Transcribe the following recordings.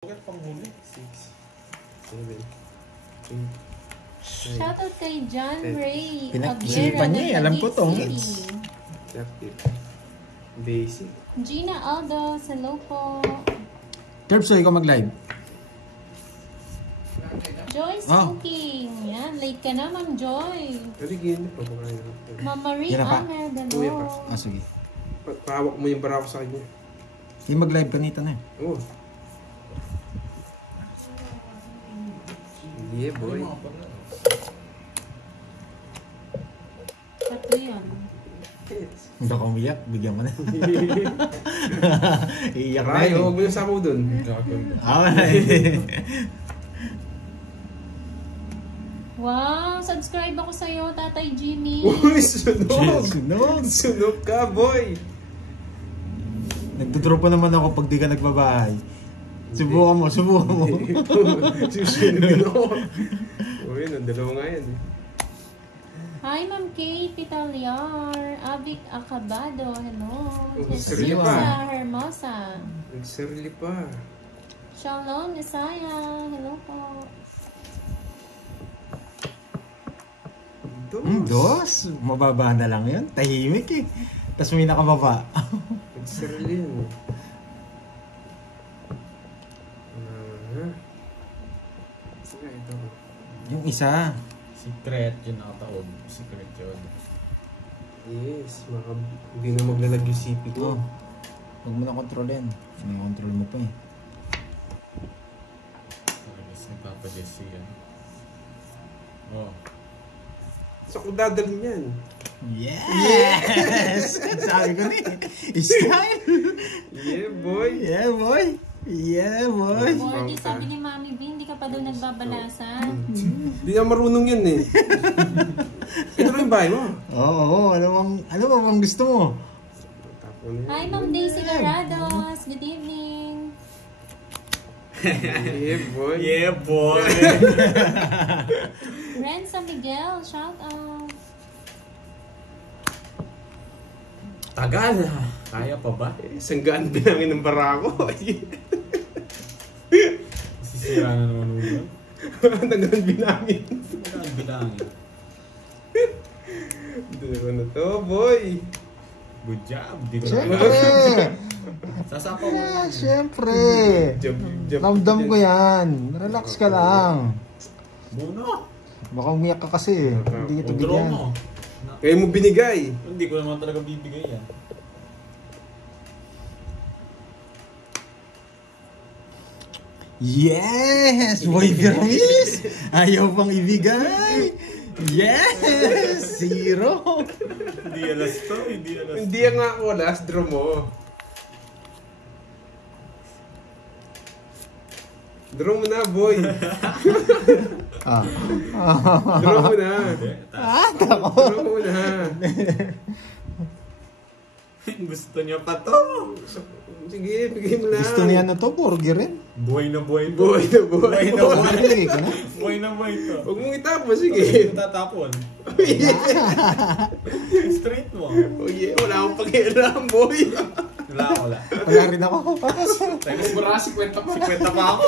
Bakit panghuli? 6, 7, 8. Shoutout kay John Ray Pinag-isipan niya eh. Alam ko to. Basic. Gina Aldo, hello po. Terpso, ikaw mag-live. Joyce Cooking. Yan, late ka na, Ma'am Joy. Origin. Ma'am Marie Yan na pa. Amer, Kuya pa. hello. Sige. Pahawak mo yung barako sa kanya. Hindi mag-live kanita na eh. Oh. Yeah, boy. Tatlo yan. Hindi ako umiyak. Bigyan mo na. Iiyak na Ay, yun. huwag mo yung sabaw dun. Wow, subscribe ako sa'yo, Tatay Jimmy. Uy, sunog! Sunog! Sunog ka, boy! Nagdodrop pa naman ako pag di ka nagbabahay. Subukan mo, subukan mo. Susunogin ako. Uy, nandalawa nga yan. Hi, Ma'am Kate Pitaliar, Avic Acabado, hello. Sarili Jesus pa. Hermosa. Nagsarili pa. Shalom, Isaiah, hello po. Dos? Mababa na lang yun. Tahimik eh. Tapos may nakababa. Nagsarili yun. Ito. Yung isa. Secret, yun nakataod. Secret yun. Yes, hindi na maglalag yung CP ko. Huwag mo na kontrolin. Sinakontrol mo pa eh. Talagas ni Papa Jesse yan. Oh. Saan ko dadalhin yan? Yes! Sabi ko na eh. Style! Yeah, boy! Yeah, boy! Yeah, boy! Morty, sabi ni Mami B, hindi ka pa daw nagbabalasan. Hindi na marunong yun eh. Ito na yung bahay mo. Oo, ano bang gusto mo? Hi, Ma'am Daisy Garados. Good evening. Yeah, boy! Yeah, boy! Renza Miguel, shout out. Tagal! Kaya pa ba? Isang gaan bilangin ng barako. Sisira na naman ulo. Tagaan bilangin. Saan bilangin? Dalawa na to, boy! Good job! Di ko Siyempre! Sasapaw mo lang. Siyempre! Jab, Ramdam ko yan. Relax ka lang. Buno! Baka umiyak ka kasi. Hindi ito Draw bigyan. mo. Kaya mo binigay. Hindi ko naman talaga bibigay yan. Yes! Boy Gramis! Ayaw pang ibigay! Yes! Zero! Hindi alas to, hindi alas to. Hindi nga ako last draw mo. Draw mo na, boy. Draw mo na. Draw mo na. Gusto niya pa to. Sige, bigay mo na. Gusto niya na to, burger rin. Buhay na buhay to. Boy na boy. Buhay na buhay. Nalagay ko na. Buhay na buhay to. Huwag mong itapon, sige. Hindi tatapon. Straight mo. Oh yeah, wala akong pakialam, boy. Wala. Wala rin ako. Tapos marasi, kwenta pa ako.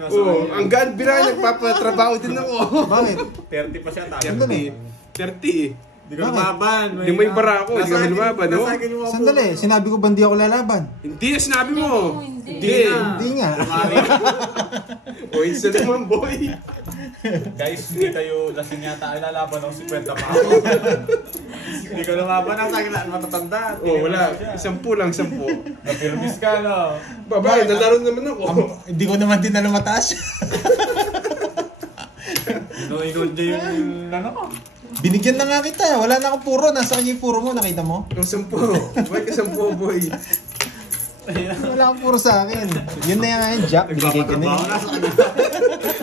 Oh, ang gaan bilang nagpapatrabaho din ako. Bakit? 30 pa siya tayo. 30. Hindi ko lumaban. Hindi mo yung barako, hindi ka lumaban, no? Sandali, sinabi ko ba hindi ako lalaban? Hindi, sinabi mo. Hindi. Hindi nga. O, isa naman, boy. Guys, hindi tayo lasing yata. Ay, lalaban ako 50 pa ako. Hindi ko lumaban ang sakin na matatanda. Oh, wala. 10 lang, 10. Napirmis ka, no? Babae, nalaro naman ako. Hindi ko naman din alam mataas. Ino-inod niya yung ano ko. Binigyan na nga kita. Wala na akong puro. Nasa kanya yung puro mo. Nakita mo? Ang 10. Boy, ka 10, boy. Wala akong puro sa akin. Yun na yung Jack. Binigay ko na Nagpapatrabaho yun. na sa kanya.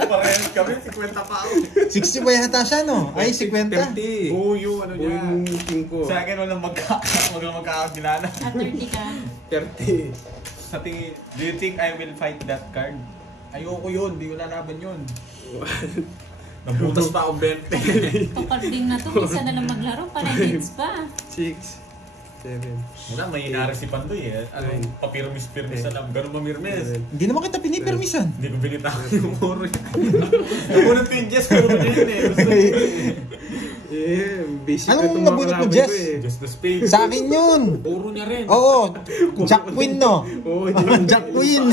Parehas kami, 50 pa ako. 60 pa yata siya, no? Ay, 50. 30. Buyo, ano Boy, niya. yung meeting ko. Sa akin, walang magkakakilala. At 30 ka. 30. Sa tingin, do you think I will fight that card? Ayoko yun, di ko lalaban yun. Nabutas pa akong 20. Kapag din na to, isa na lang maglaro, para hits pa. 6, 7. Wala, may inari si Pandoy eh. Ano, Nine. papirmis-pirmis na lang. Ganun mamirmis. Hindi naman kita pinipirmisan. Hindi ko binitawan yung oro yan. Napunod ko yung Jess, puro niya yun eh. Gusto ko eh. Yeah, basic Anong na itong mga nabunot mo, kalaban Jess? ko eh. Just the spade. Sa akin yun. Oro niya rin. Oo. Jack Queen, no? Oo, Jack Queen.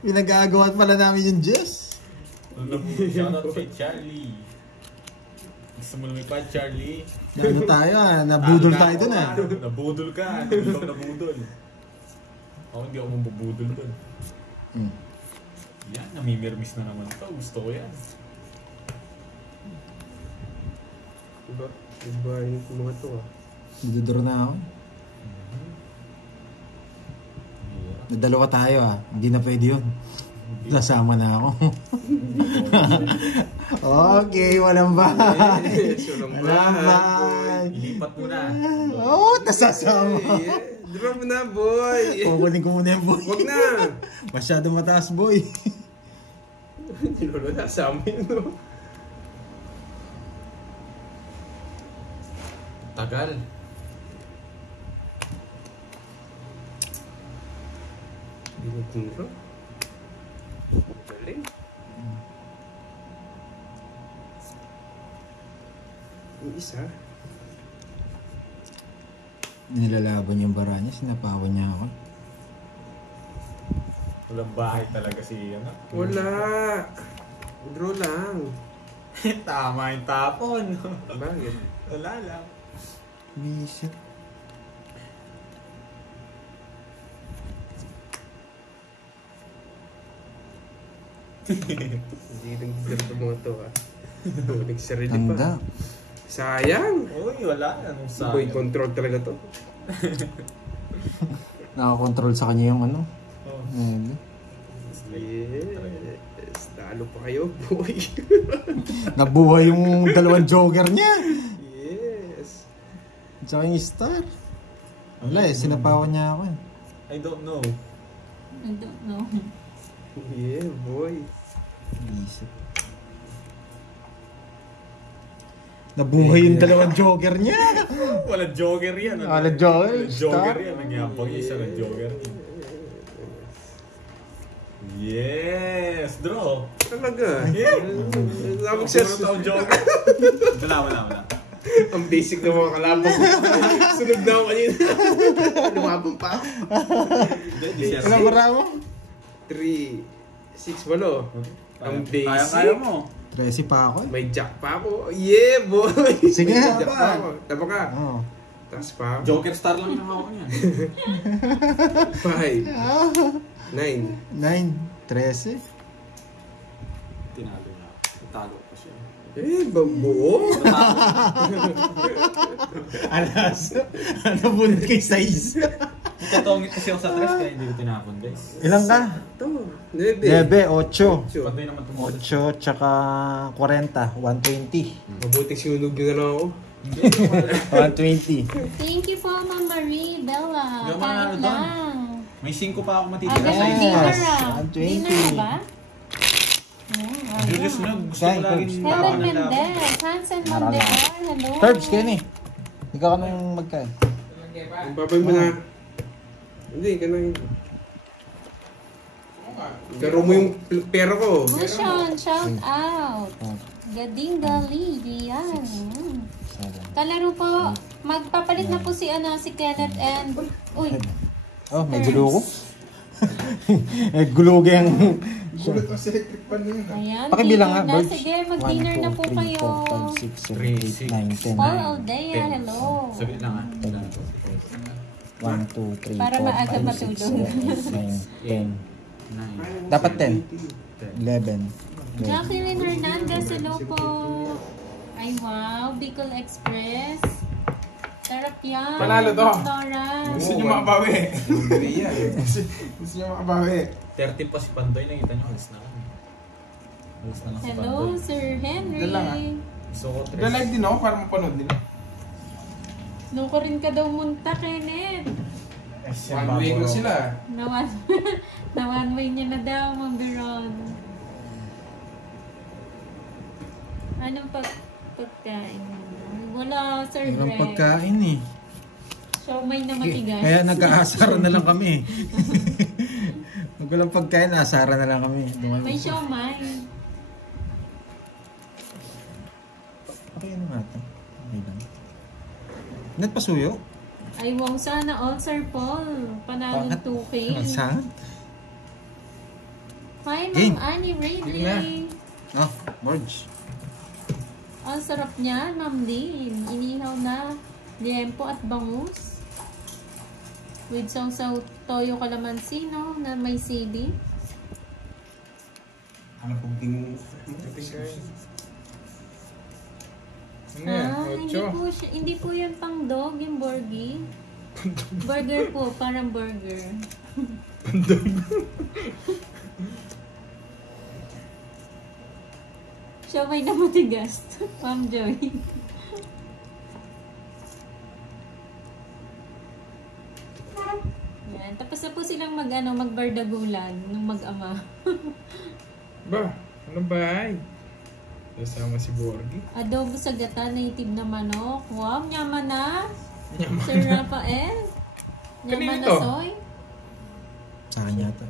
Pinag-aagawan pala namin yung Jess. Shoutout kay Charlie. Gusto mo lumipad, Charlie? Ano tayo nabudol tayo dun Nabudol ka. Hindi ka nabudol. Ako hindi ako mabubudol dun. Yan, namimirmis na naman to. Gusto ko yan. Iba yung mga to ah. Naduduro na ako. Nadalawa tayo Hindi na pwede yun. Nasama na ako. Okay, walang bahay. Yes, walang bahay. Ilipat mo na. Oo, nasasama. Yeah, drop na, boy. Kukunin ko muna yung boy. Wag na. Masyado mataas, boy. Hindi ko na nasama yun, no? Tagal. Dinuturo. Galing. Yung isa. Nilalaban yung bara niya, sinapawan niya ako. Walang bahay talaga si ano. Wala. Draw lang. Tama yung tapon. Bakit? Wala lang. Visit. Hindi nag-deserve ang mga to Nagsarili pa. Tanda. Sayang. Uy, wala. Anong sa Boy control talaga to. Nakakontrol sa kanya yung ano. Oh. Yes. Talo pa kayo, boy. Nabuhay yung dalawang joker niya. Yes. Tsaka yung star. Wala sinapawan niya ako I don't know. I don't know. Yeah, boy. Visit. Nabuhay yung dalawang joker niya. Walang jogger yan. Ano? Walang jogger, Walang jogger star. yan. Nagyapang isa ng jogger. Yes! Draw! Talaga. Yeah! Labang Siguro taong jogger. Wala. Ang basic na mga kalabang. Sunog na ako kanina. Lumabang pa. Ano bara mo? 3, 6, walo. Ang Kaya basic. mo. 13 pa ako. May jack pa ako. Yeah, boy! Sige, May jack tapa. pa ako. Tapa ka. Oo. Taas pa ako. Joker star lang yung hawak niya. 5, 9. 9, 13. Tinalo na. Talo ko siya. Buo. Alas. Ano bunod kay size? Tatongit kasi ako sa tres kaya hindi ko tinapon guys. Ilang ka? Ito. 9. 9, 8. Panday naman itong 8 tsaka 40, 120. Mabuting sinunog nyo na lang ako. 120. Thank you po, Ma'am Marie Bella. Yung mga ano Kahit doon. lang. May 5 pa ako matitira Agad sa ng Yes. dinner 120. Dinner na ba? Julius na, gusto ko Kain, laging Curbs. Helen tawanan na. Mendez. Hansen Mandela. Hello. Curbs, Kenny. Ikaw ka nang magkain. Ang babay mo na. Hindi, ganun. Garo mo yung pera ko. Mushon, shout out. Oh, Gadingali, diyan. Kalaro po, magpapalit na po si Kenneth and... Uy, Oh, may gulo ko. May gulo kayang... Gulat ang electric pan na yun. ayan. Pakibilang nga, dinner na. Birds. Sige, mag-dinner na po kayo. 1, 2, 3, 4, 5, 6, 7, 8, 9, 10. Paul Aldea, hello. Sabi lang 1, 2, 3, 4, Para maaga 5, 6, matulog. 7, 8, 9, 10. 9. Dapat 10. 11. Jacqueline Hernandez, hello po. Ay, wow. Bicol Express. Sarap yan. Panalo to. Lawrence. Gusto nyo makabawi. Yan. Gusto nyo makabawi. 30 pa si Pandoy, nakita nyo, alis na lang. Alis na lang si Hello, Pandoy. Sir Henry. Doon lang, Gusto ko Nag-live 3. din ako para mapanood nila. Nuko rin ka daw munta, Kenneth. One way ko sila. Na one way niya na daw, Ma'am Biron. Anong pagkain? Wala, Sir Ibang Greg. pagkain eh. Siomay na matigas. Kaya nag-aasara na lang kami. Pag walang pagkain, asara na lang kami. May siomay. Okay ano nga ito? Okay lang. Net pasuyo? Ay, wow, sana all, Sir Paul. Panalong 2K. Saan? Hi, Game. Ma'am Annie Game na. Rayleigh. Oh, Borge. Ang sarap niyan, Ma'am Lynn. Inihaw na liempo at bangus. With sausaw toyo kalamansi, no? Na may sili. Ano pong ting... Ano yan? Hindi Ocho. po, hindi po yan pang dog, yung burgie. Burger po, parang burger. Siya may na matigas. Ma'am Joy. Yan. Tapos na po silang magbardagulan nung mag-ama. Ba? Ano ba ay? Kasama si Borgie. Adobo sa gata, native na manok. Wow, nyaman na. Nyaman Sir Rafael. Nyaman Kanino na to? soy. Sa akin yata.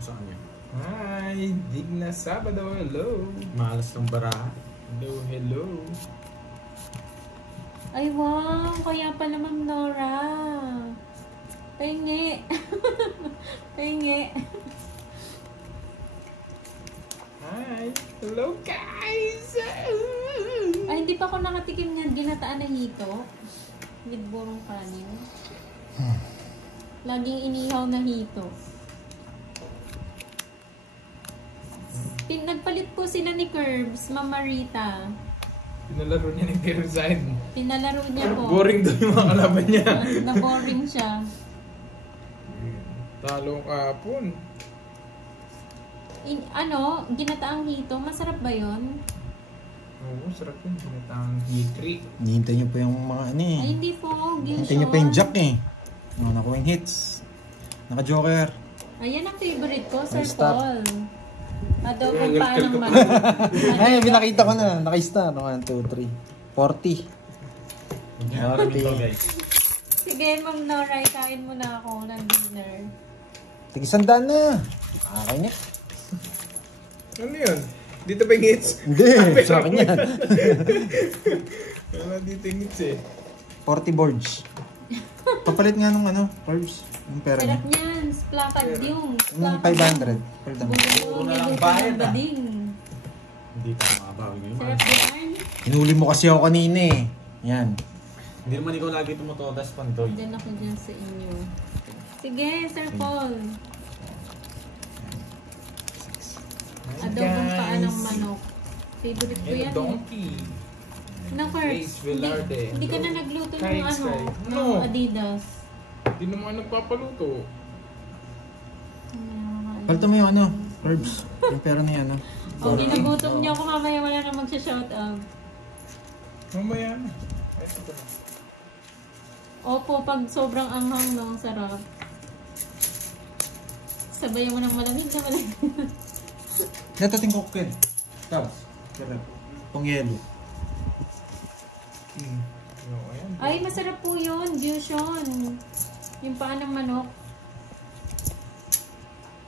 Saan yan? Hi! Digna Sabado, hello! Malas ng baraha. Hello, hello! Ay, wow. Kaya pala, Ma'am Nora. Pahingi. Pahingi. Hi! Hello, guys! Ay, hindi pa ako nakatikim niyan. Ginataan na hito. With burong kanin. Laging inihaw na hito. Nagpalit po sila ni Curbs, Mama Rita. Pinalaro niya ni Tereside. Pinalaro niya po. Boring daw yung mga kalaban niya. Na-boring siya. Talo kahapon. Ginataang hito. Masarap ba yun? Oo, sarap yun. Ginatang hitri. Hinihintay niyo po yung mga ano eh. Ay, hindi po. Hintay niyo pa yung jack eh. No, nakuha yung hits. Naka-joker. Ayan ang favorite ko, Sir Stop. Paul. Adobong paa ng manok. Ay, pinakita ko na. Naka-star. 1, 2, 3. 40. Maraming to guys. Sige, Ma'am Nora, kain mo na ako ng dinner. Tig-100 na. Okay niya. Ano yun? Dito ba yung hits? Hindi, sa akin yan. Wala dito yung hits eh. 40 boards. Papalit nga nung Forbes. Yung pera niya. Sarap niyan. Splakad yung. Yung 500. Pwede naman. Bulo, na lang may bayad, ng bading. Hindi pa makabawi ko yung Sarap yan. Hinuli mo kasi ako kanina eh. Yan. Hindi naman ikaw lagi tumutodas pantoy. Diyan ako dyan sa inyo. Sige, Sir Paul. Adobong paa ng manok. Favorite ko Yan, yan. donkey. Nakers, Ace Velarde. hindi ka na nagluto ng Kite Sky. ng No. Adidas. Hindi naman nagpapaluto. Palto mo yung Forbes. Yung pera niya Oh, ginagutom niya ako mamaya wala na magsha-shout out. Mamaya na. Ito na. Opo, pag sobrang anghang no, ang sarap. Sabayan mo ng malamig na malamig. Natating cocktail. Tapos. Pang yelo. Ayan. Ay, masarap po yun, Fusion. Yung paa ng manok.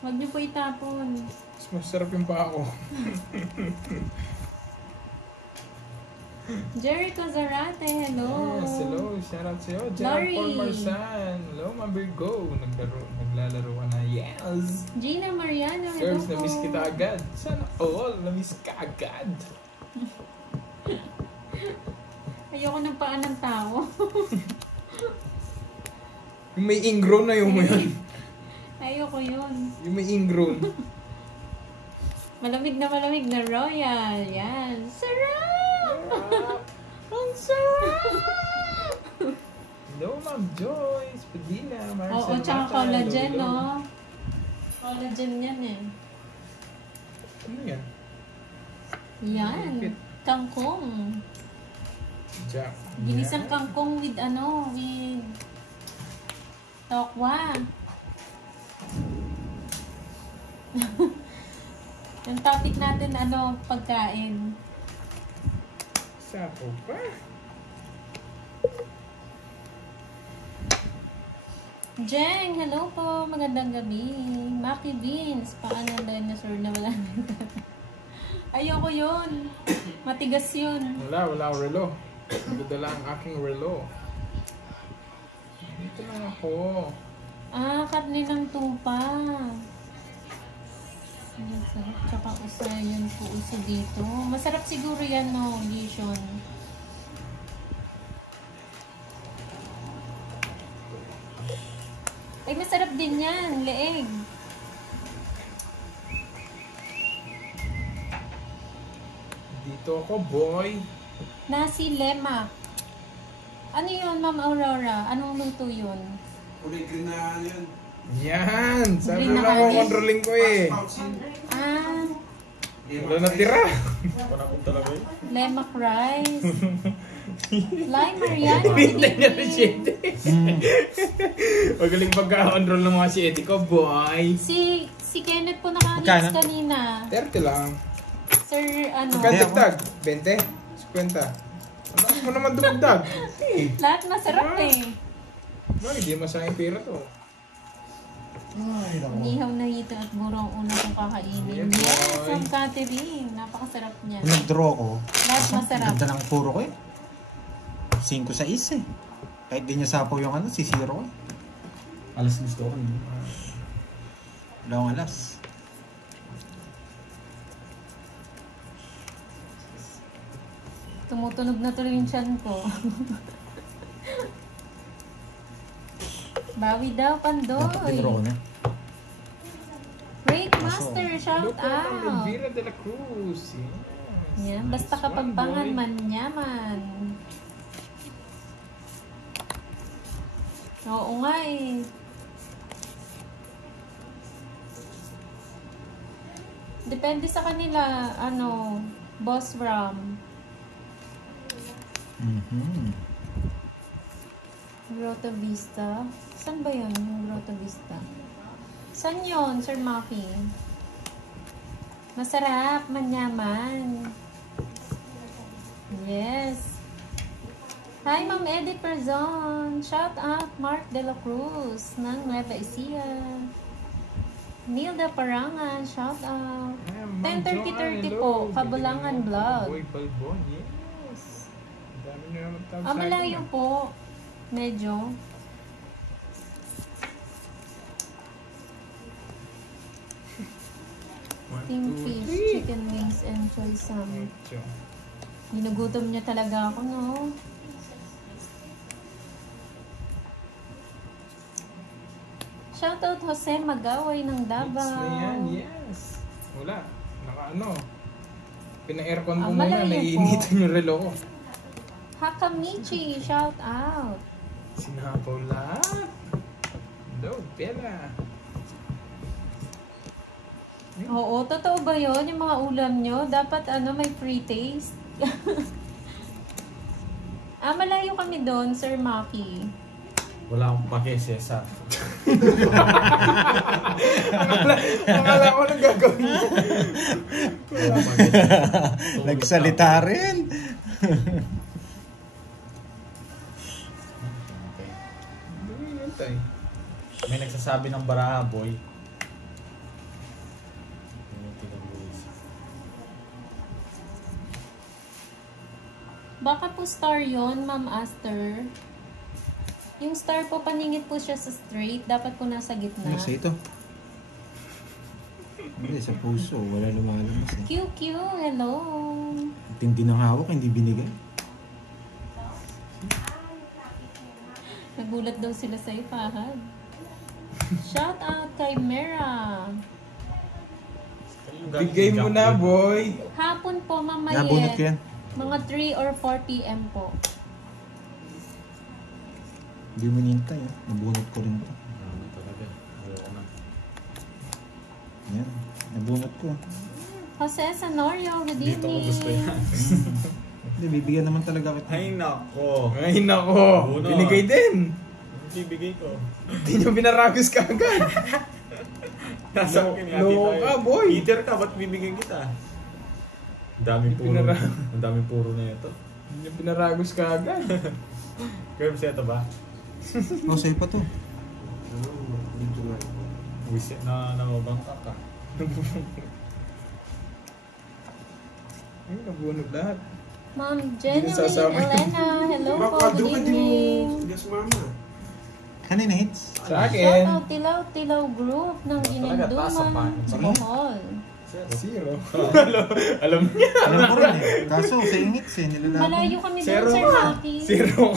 Huwag niyo po itapon. Mas masarap yung paa ko. Jericho Zarate, hello. Yes, hello. Shout out sa'yo. Lori. Paul Marsan. Hello, my Virgo. Naglalaro ka na. Yes. Gina Mariano, hello Girls, po. na-miss kita agad. Sana all, na-miss ka agad. Ayoko ng paa ng tao. Yung may ingrown na yung mo yun. Ayoko yun. Yung may ingrown. Malamig na royal. Yan. Sarap! Ang sarap! Hello, Ma'am Joyce, Padilla, Marcel. Oo, tsaka Bata, collagen, hello, no? Collagen yan eh. Ano yan? Yan. Malapit. Kangkong. Jack. Ginisang kangkong with with tokwa. Yung topic natin, pagkain. Sapo pa. Jeng, hello po. Magandang gabi. Maki Beans. Paano ang dinosaur na wala? Ayoko yun. Matigas yun. Wala akong relo. Nagdala ang aking relo. Dito lang ako. Karne ng tupa. Masarap. Tsaka usa yun po uso dito. Masarap siguro yan, no? Lishon. Ay, masarap din yan. Leeg. Dito ako, boy. Nasi lemak. Ano yun, Ma'am Aurora? Anong luto yun? Kulay green na ano yun. Yan! Sabi Green na lang ako, kanin. controlling ko eh. Ah, Wala natira. Panakot talaga yun. lemak rice. Lai Mariano. Pinintay niya good rin evening. Magaling pagka-control ng mga siete ko, boy. Si Kenneth po nakalis Magkano? kanina. 30 lang. Sir, ano? Magkadagdag? 20? 50? Ang taas mo naman dumagdag. Lahat masarap eh. No, hindi masayang pera to. Nihaw na hito at burong una kong kakainin. Yes, Yes, boy. ang catering. Napakasarap niya. Kung nag-draw ko, Lahat masarap. ganda ng puro ko eh. 5 sa is eh. Kahit di niya sapaw yung ano, si Zero ko eh. Alas gusto ko. Wala akong alas. Tumutunog na tuloy yung tiyan ko. Bawi daw, Dapat Pandoy. pinro ko na. Great Master, shout Lupo ng out. Elvira de la Cruz. Yes. Yan, basta Nice kapampangan one, boy. man yaman. Oo nga eh. Depende sa kanila, ano, Boss Ram. Grotto Vista. Saan ba yun, yung Grotto Vista? Saan yun, Sir Maki? Masarap, manyaman. Yes. Hi, Ma'am Edith Perzon. Shout out Mark De La Cruz ng Nueva Ecija. Nilda Parangan, shout out. 10:30 po, Kabulangan Vlog. Boy, Balbon, yes. Ang dami nyo naman tawag sa akin, Malayo ah. po. Medyo. One, Steam two, fish, three. chicken wings, and choy sam. Ocho. Ginugutom niya talaga ako, no? Shoutout Jose Magaway ng Mix na yan, Davao. yes. Wala. Naka-ano. Pina-aircon ko muna, malayo po. naiinitan yung relo ko. Hakamichi, shout out. Sinapaw lahat. No, pera. Oo, totoo ba yun? Yung mga ulam nyo, dapat ano, may free taste. Malayo kami doon, Sir Maki. Wala akong pake, Cesar. Akala ko nang gagawin niya. Wala akong pake. Nagsalita rin. Okay. Hintay. May nagsasabi ng baraha, boy. Baka po star yon, Ma'am Aster. Yung star po, paningit po siya sa straight. Dapat po nasa gitna. Nasa ito. Hindi, sa puso. Wala lumalabas eh. QQ, hello. Tindi ng hawak, hindi binigay. Nagulat daw sila sa ipahad. Shout out kay Mera. Bigay mo na, boy. Hapon po, Nabunot ko mamayet. yan. Mga 3 or 4 p.m. po. Hindi mo nintay ah. Nabunot ko rin ito. Ano talaga? Ayoko na. Yan. Nabunot ko. Jose Sanorio, good Dito ko gusto evening. yan. Hindi, bibigyan naman talaga kita. Ay, nako. Ay, nako. Bunot. Binigay din. Bibigay ko. Hindi nyo binaragos ka agad. Nasa akin nga, Loko tita. ka, boy. Eater ka, ba't bibigyan kita? Ang daming puro. Pinara- Ang daming puro na ito. Hindi nyo binaragos ka agad. Curbs ito ba? Oh, sa'yo pa to. Dito nga. Wisit na namabangka ka. Ay, nabunog lahat. Ma'am Jenny sasama. Elena, hello po, good evening. Yes, mama. Kanina hits? Sa Shout akin, out Tilaw Group ng Talaga, taas ang Ginenduman, panin. Bohol. 0. Alam niya. Alam ko rin eh. Kaso sa yung hits eh, nilalaban. Malayo kami doon, Zero. Sir Maki. 0.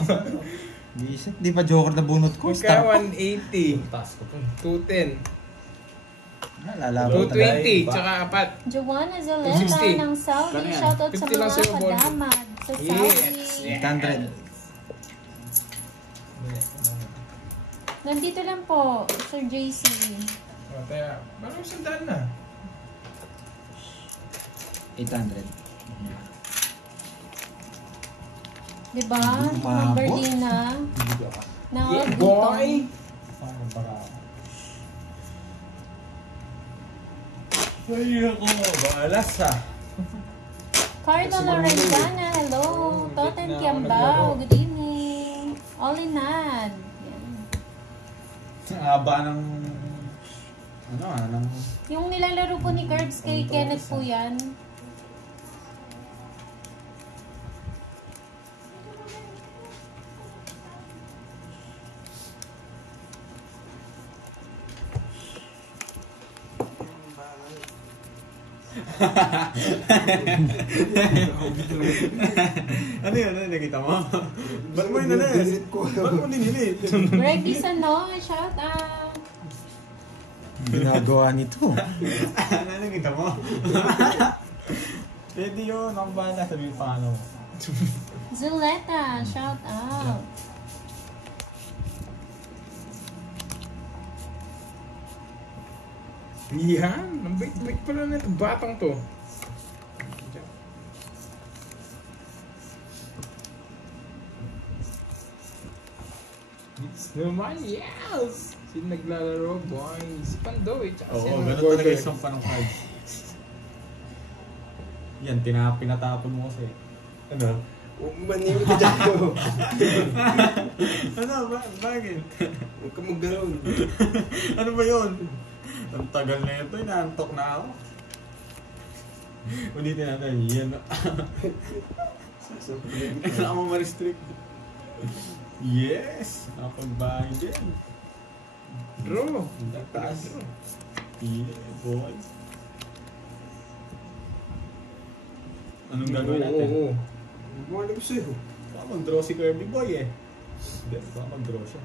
Di pa joker na bunot ko. Magka Star. 180. Taas ko to. 210. Lalaban talaga. 220. Tsaka 4. Joanna Zaleta 260. ng Saudi. Kano yan? Shout out sa 50 lang mga sa'yo, Bon. kadamad sa Yes. Saudi. 800. Nandito lang po, Sir JC. Kaya, parang sandaan na. 800. Diba? Umabot. Ma'am Berdina. Yeah, boy! Parang baka. Ay, ako. Balas ha. Carla Lorenzana, hello. Toten Kiambao, good evening. Olinad. Yan. Ang haba ng... ng... Yung nilalaro po ni Curbs kay Kenneth po yan. Ano yun? Ano nakita mo? Ba't mo yun nalis? Ba't mo dinilit? Reggie Sano, shout out. Ginagawa nito. Ano nakita mo? Pwede yun. Ang bahala. Sabi yung paano. Zuleta, shout out. Yan! Ang bait-bait pala na itong batang to. Naman, yes! Sino naglalaro, boys? Si Pandoy, tsaka si Oo, ganun talaga isang panong cards. Yan, pinatapon mo kasi. Ano? Maniwag ka dyan ko. Ano? Bakit? Huwag ka maggaroon. Ano ba yun? Ang tagal na ito, inaantok na ako. Ulitin natin, yan. Kailangan mo ma-restrict. Yes! Nakapagbahay din. Draw! Taas. Yeah, boy. Anong gagawin natin? Oo. Bumalik ko sa'yo. Baka mag-draw si Kirby Boy eh. Hindi, baka mag-draw siya.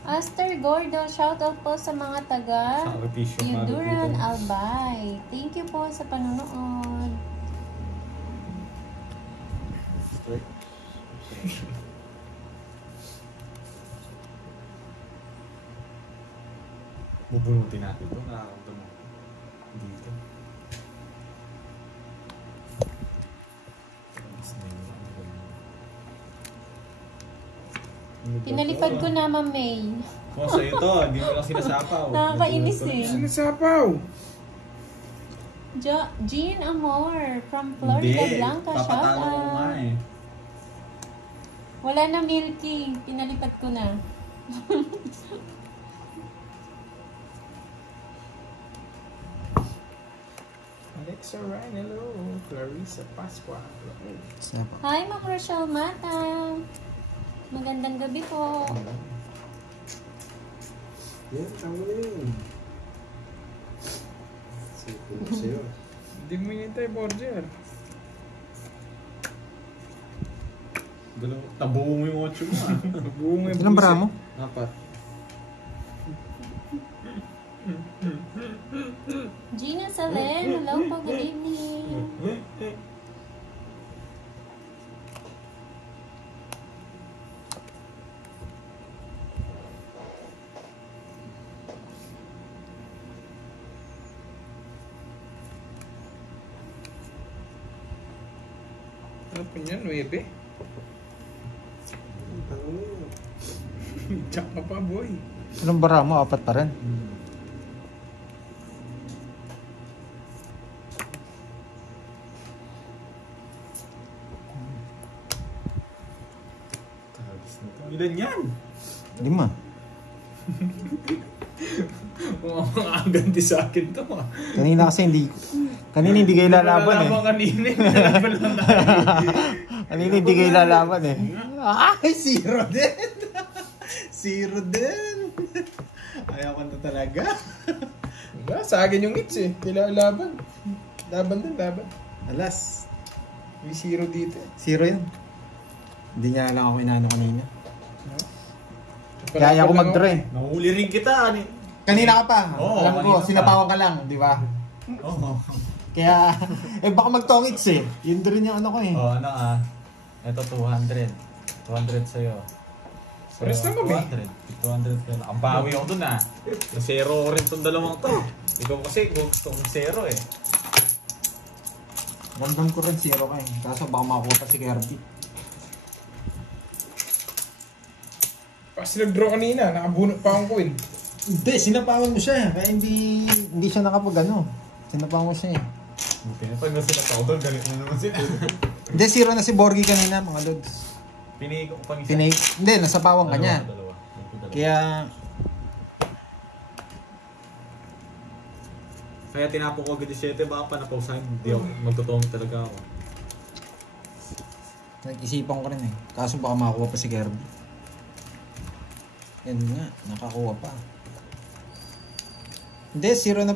Aster Gordo, shout out po sa mga taga Sakripisyo. Yuduran Albay. Thank you po sa panonood. Straight. Bubunutin natin ito. Nakakaramdam mo. Dito. Pinalipad ko na, Ma'am May. Oh, sa ito. Hindi mo lang sinasapaw. Nakakainis eh. Sinasapaw! Jean Amor from Florida Blanca, shout papatalo ko nga out. eh. Wala na Milky, pinalipad ko na. Alexa Ryan, hello. Clarissa Pasqua. Hi, Ma'am Rochelle Mata. Magandang gabi po. Yan, tama na yun. Sige ko sa'yo. Hindi mo hinintay, Borger. Tabuo mo yung 8 mo ah. Buo mo yung Ilang bara mo? 4. Gina Salen, hello po, good evening. Ano po niyan, 9? Tama na yun. Tsak ka pa, boy. Ilang bara mo? 4 pa rin. Ilan yan? 5. Mga ganti sa akin to. Kanina kasi hindi kayo lalaban eh. Kanina. Nalaban lang tayo. Kanina hindi kayo lalaban eh. Ay, zero din. Zero din. Ayaw ko na talaga. Diba? Sa akin yung hits eh. Kailangan laban. Laban din, laban. Alas. May 0 dito eh. Zero yun. Hindi niya lang ako inaano kanina. Kaya ako mag-draw eh. Nahuli rin kita. Kanina ka pa. Oo, Alam ko, kanina pa. sinapawan ka lang, di ba? Oo. Kaya, baka magtongits eh. Yun din yung ano ko eh. Oh, ano ah. Ito 200. 200 sa'yo. So, Pares lang kami. 200 ka lang. Ang bawi ako dun ah. Zero rin tong dalawang to. Ikaw kasi gusto kong zero eh. Random ko rin zero ka eh. Kaso baka makakuha pa si Kirby. Kasi nag-draw kanina, nakabunot pa akong coin. Hindi, sinapawan mo siya. Kaya hindi siya nakapag ano. Sinapawan mo siya eh. Buti na pag nasa nakaudo, galit na naman sila. Hindi, zero na si Borgie kanina mga lods. Pinay ko pang isa. Hindi, nasapawan ka niya. Dalawa. Kaya, Kaya tinapon ko agad yung 7, baka pa napausahin. Hindi ako, magtotong talaga ako. nag-isipan ko rin eh. Kaso baka makakuha pa si Kirby. Yan nga, nakakuha pa. Hindi, zero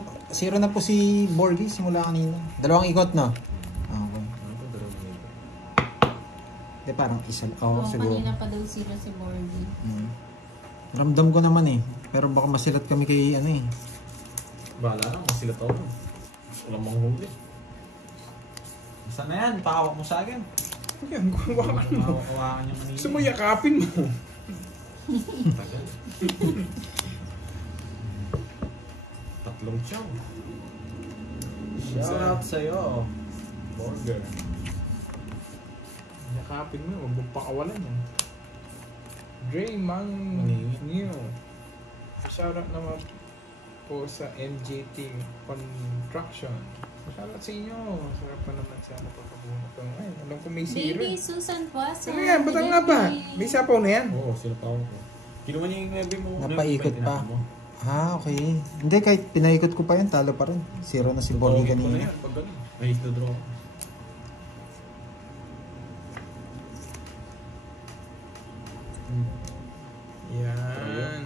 na po si Borgie simula kanina. Dalawang ikot na. Okay. Ano to, dalawang ito? Hindi, parang isa. Oo, Siguro. kanina pa daw sila si Borgie. Ramdam ko naman eh. Pero baka masilat kami kay ano eh. Bahala lang, masilat ako. Walang manghuli. Basta na yan, pakawak mo sa akin. Yan, gumawa ka mo. Hawakan niya kanina. Gusto mo yakapin mo. Tagal. Tatlong chow. Shout out sa'yo. Burger. Yakapin mo, huwag mong pakawalan yan. Draymond Maningit. New. Shoutout naman po sa MJT Construction. Shoutout sa inyo. Sarap pa naman sa pagkabunot ko. Ay, alam ko may zero. Baby Susan Puasa. Ano yan? Ba't ang nga ba? May sapaw na yan? Oo, sila pa ako. Kinuha niya yung 9 mo. Napaikot pa. Okay. Hindi, kahit pinaikot ko pa yun, talo pa rin. Zero na si Borgie Tawagin ko na kanina. yan, pag ganun. Ay, draw ako. Yan.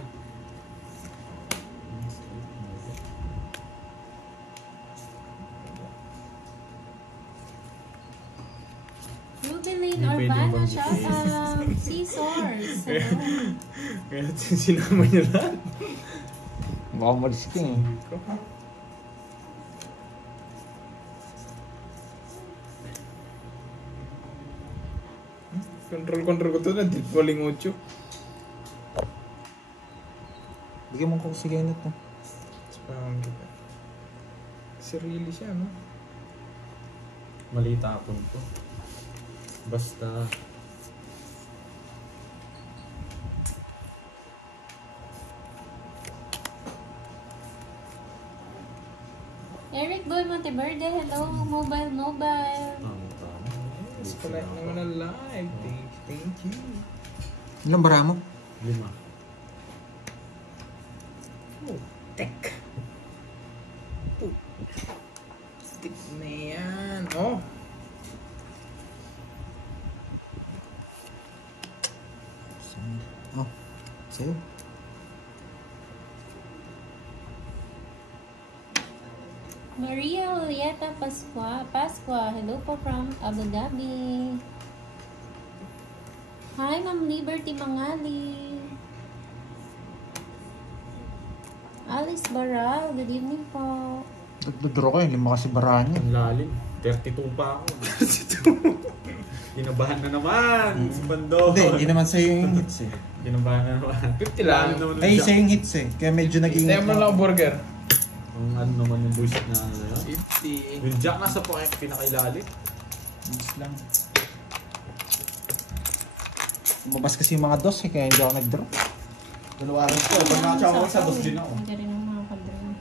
Rubilane Hindi pwede Urbana, bang shout out. Scissors. Kaya sinama niyo lahat. Baka malis ka eh. Control ko to na. Di paling 8. Bigyan mo ko si Kenneth na. Spam kita. Sarili siya, no? Mali tapon ko. Basta. Eric Boy Monteverde, hello. Mobile. Tama. Yes, palike naman ang live. Thank you. Ilang bara mo? 5. Oh, tek. Oh. Stick na yan. Oh. Oh, sa'yo. Maria Julieta Pasqua, hello po from Abu Dhabi. Hi, Ma'am Liberty Mangali. Alice Baral, good evening po. Nagdodraw ko yun, 5 kasi barahan niya. Ang lalim. 32 pa ako. 32. Kinabahan na naman. Si Bando. Hindi naman sa'yo yung hits eh. Kinabahan na naman. 50 lang. Ano naman Ay, yung sa'yo yung hits eh. Kaya medyo nag-iingat Tayo mo lang ang burger. Ang ano naman yung bullshit na ano yun. 50. Yung jack nasa po pinakailalim. Hits lang. Umabas kasi yung mga dos eh, kaya hindi ako nag-draw. Dalawa rin ko. Pag nakachawa ko sa dos din ako. Ang galing ng mga kadron.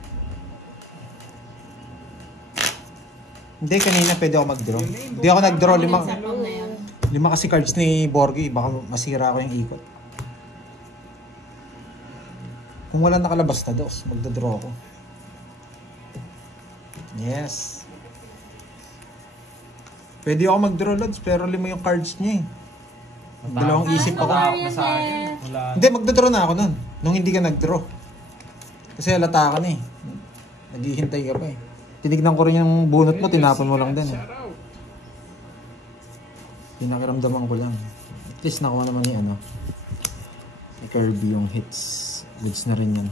Hindi, kanina pwede ako mag-draw. Hindi ako nag-draw. Sapaw na yan. 5 kasi cards ni Borgie. Baka masira ako yung ikot. Kung wala nakalabas na dos, magdodraw ako. Yes. Pwede ako mag-draw loads pero 5 yung cards niya eh. Dalawang isip ako. Marian Sa akin, F. wala. Hindi, magdodraw na ako nun. Nung hindi ka nag-draw. Kasi halata ka na eh. Naghihintay ka pa eh. Tinignan ko rin yung bunot mo, tinapon mo lang din eh. Shout out. Pinakiramdaman ko lang. At least nakuha naman ni ano. Ni Kirby yung hits. Goods na rin yan.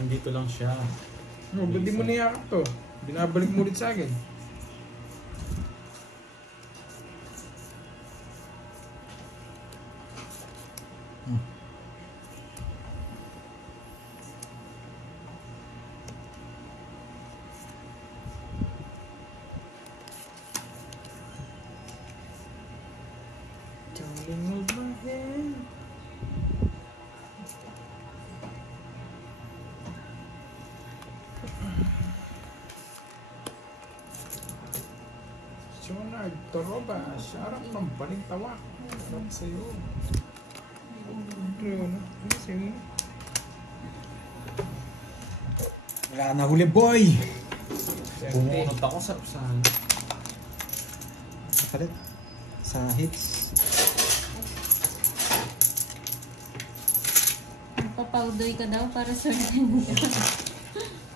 Hindi to lang siya. No, ba't di mo niyakap to? Binabalik mo ulit sa akin. Darling, hold my hand. Jonard Toroba, sarap ng baling tawa. Sarap sa'yo. Ano sa'yo? Wala na huli boy! Bumunot ako sa usahan. Kalit. Sa hits. Papaudoy ka daw para sa rin.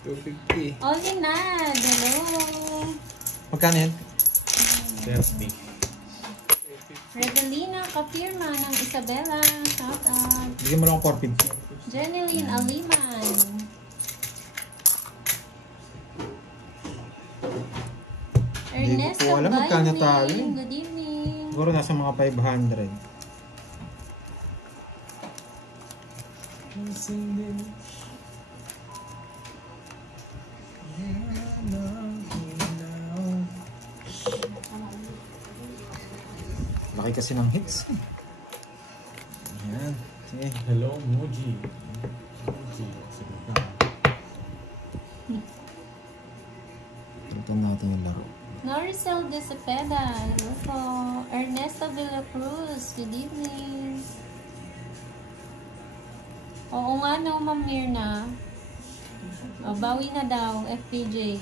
250. Only Nad, hello. Magkano yan? 30. Revelina Kapirma ng Isabela, shout out. Bigyan mo lang ako 450. Jeneline Aliman. Ernesto ko alam magkano tayo. Bayonin, good evening. Siguro nasa mga 500. Laki kasi ng hits. Ayan. Sige. Hello, Muji. Muji. Sige na. Tignan natin yung laro. Noricel de Cepeda, hello po. Ernesto Villacruz, good evening. Oo nga no, Ma'am Mirna. O, bawi na daw, FPJ.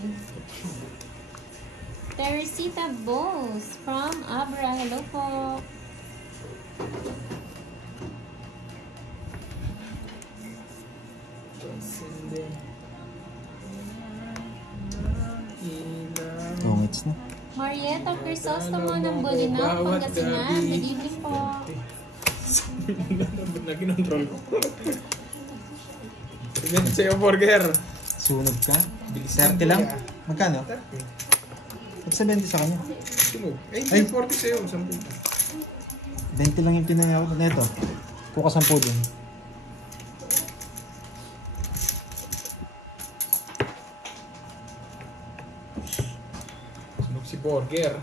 Teresita Bowles from Abra, hello po. Tongits na. Marietta Crisostomo ng Bolinao, Pangasinan, good evening po. Ba't na kinontrol ko? Sige, sa'yo, burger. Sunod ka? Bilisan 30 lang? ko, Magkano? Ba't sa 20 sa kanya? Sunog. Ay, Ay. 40 sa'yo. 10. 20 lang yung pinaya ko. Neto. Kuka 10 din. Sunog si burger.